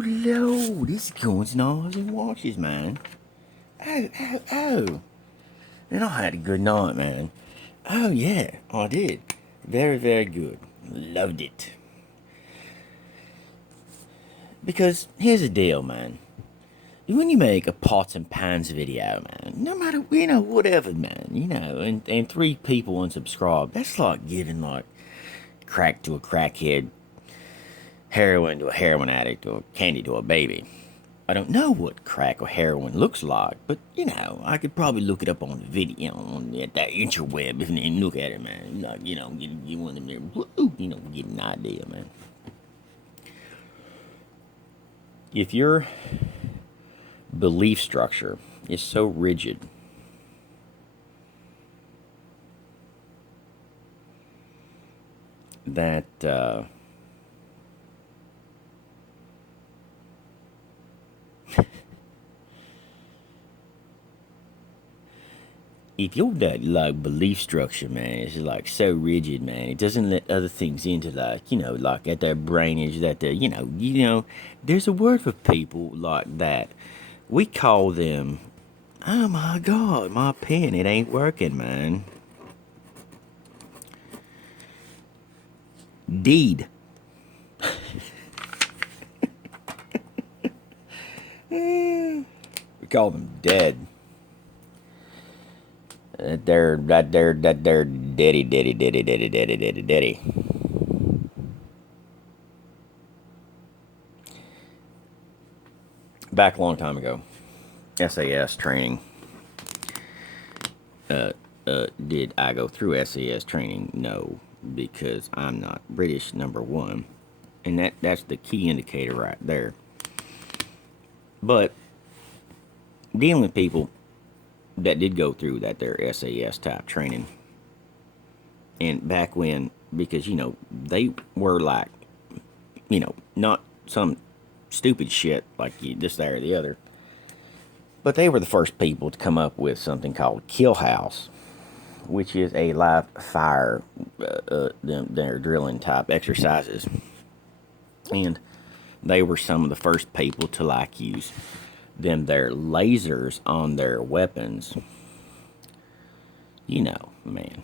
Hello, this is Coins, Knives, and Watches, man. Oh. And I had a good night, man. Oh, yeah, I did. Very, very good. Loved it. Because here's the deal, man. When you make a pots and pans video, man, no matter, whatever, man, and 3 people unsubscribe, that's like giving, like, crack to a crackhead, heroin to a heroin addict, or candy to a baby. I don't know what crack or heroin looks like, but, I could probably look it up on the video, on that interweb, and look at it, man. Like, get one of them there, get an idea, man. If your belief structure is so rigid that, if your that like belief structure, man, is like so rigid, man, it doesn't let other things into, like, like at their brainage, that the there's a word for people like that. We call them, oh my god, my pen, it ain't working, man. Deed. We call them dead. They're daddy. Back a long time ago, SAS training. Did I go through SAS training? No, because I'm not British, number one, and that's the key indicator right there. But dealing with people that did go through that their SAS type training, and back when, because they were like, not some stupid shit like this, that, or the other, but they were the first people to come up with something called Kill House, which is a live fire, their drilling type exercises, and they were some of the first people to like use their lasers on their weapons. Man.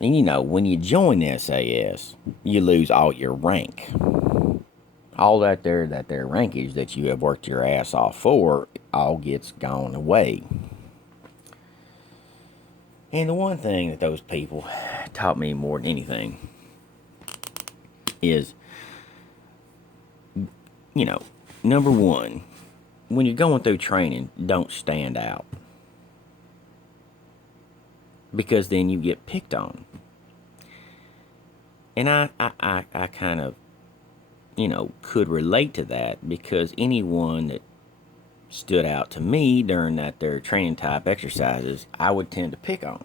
And when you join SAS, you lose all your rank. All that their rankage that you have worked your ass off for, all gets gone away. And the one thing that those people taught me more than anything is, number one, when you're going through training, don't stand out. Because then you get picked on. And I kind of, could relate to that, because anyone that stood out to me during their training type exercises, I would tend to pick on.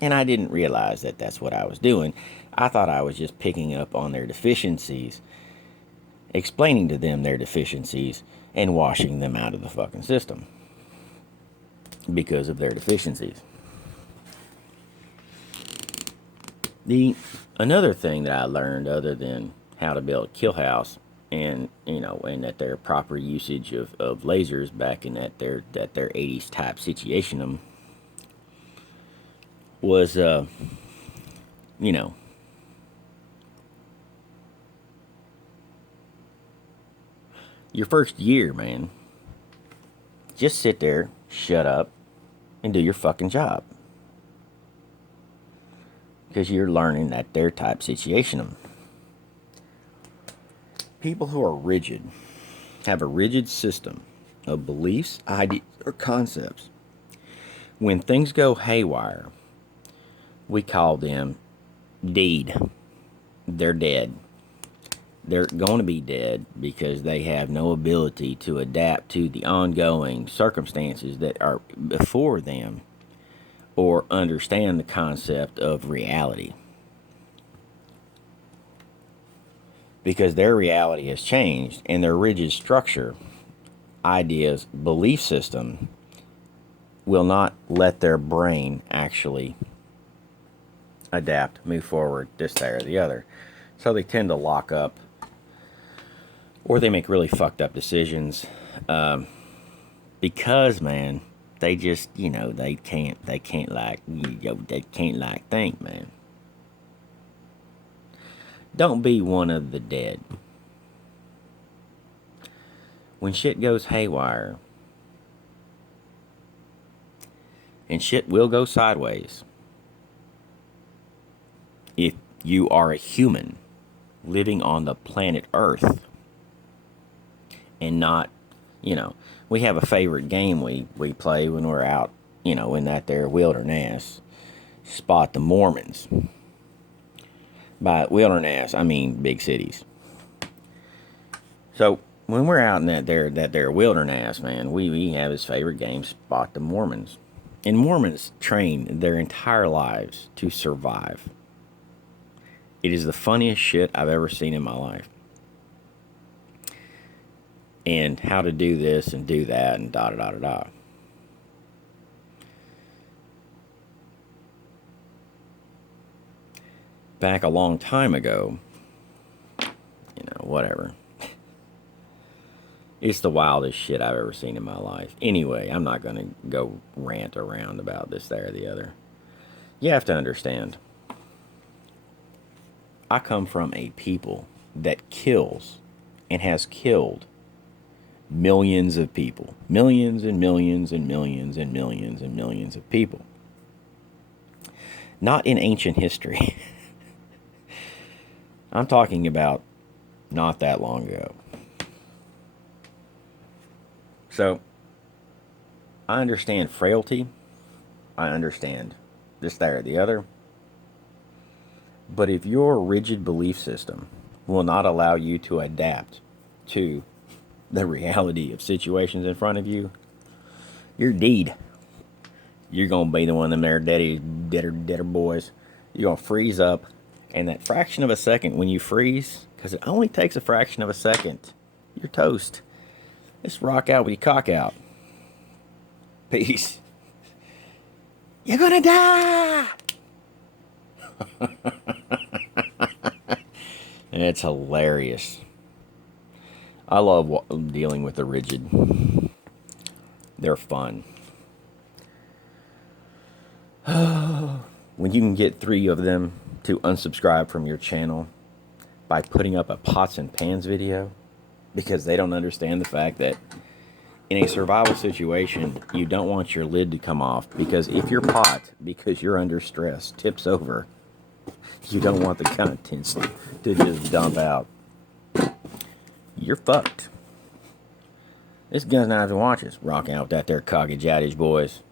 And I didn't realize that that's what I was doing. I thought I was just picking up on their deficiencies, explaining to them their deficiencies, and washing them out of the fucking system because of their deficiencies. Another thing that I learned, other than how to build a kill house, and and that their proper usage of lasers back in that their 80s type situation, was your first year, man, just sit there, shut up, and do your fucking job. Because you're learning that their type situation. People who are rigid have a rigid system of beliefs, ideas, or concepts. When things go haywire, we call them dead. They're dead. They're going to be dead because they have no ability to adapt to the ongoing circumstances that are before them, or understand the concept of reality. Because their reality has changed, and their rigid structure, ideas, belief system will not let their brain actually adapt, move forward, this, that, or the other. So they tend to lock up or they make really fucked up decisions, because, man, they just, they can't like, they can't like think, man. Don't be one of the dead. When shit goes haywire, and shit will go sideways, if you are a human living on the planet Earth and not, we have a favorite game we play when we're out, in that there wilderness. Spot the Mormons. By wilderness, I mean big cities. So when we're out in that there wilderness, man, we have his favorite game, Spot the Mormons. And Mormons train their entire lives to survive. It is the funniest shit I've ever seen in my life. And how to do this and do that and da da da da da. Back a long time ago, whatever. It's the wildest shit I've ever seen in my life. Anyway, I'm not going to go rant around about this, that, or the other. You have to understand, I come from a people that kills and has killed millions of people. Millions and millions and millions and millions and millions of people. Not in ancient history. I'm talking about not that long ago. So, I understand frailty. I understand this, that, or the other. But if your rigid belief system will not allow you to adapt to the reality of situations in front of you, you're dead. You're going to be the one of them there deader boys. You're going to freeze up. And that fraction of a second when you freeze, because it only takes a fraction of a second, you're toast. Just rock out with your cock out. Peace. You're gonna die! And it's hilarious. I love dealing with the rigid. They're fun. When you can get 3 of them to unsubscribe from your channel by putting up a pots and pans video, because they don't understand the fact that in a survival situation, you don't want your lid to come off, because if your pot, because you're under stress, tips over, you don't want the contents to just dump out. You're fucked. This Guns, Knives, and Watches, rocking out with that there cocky jaddish boys.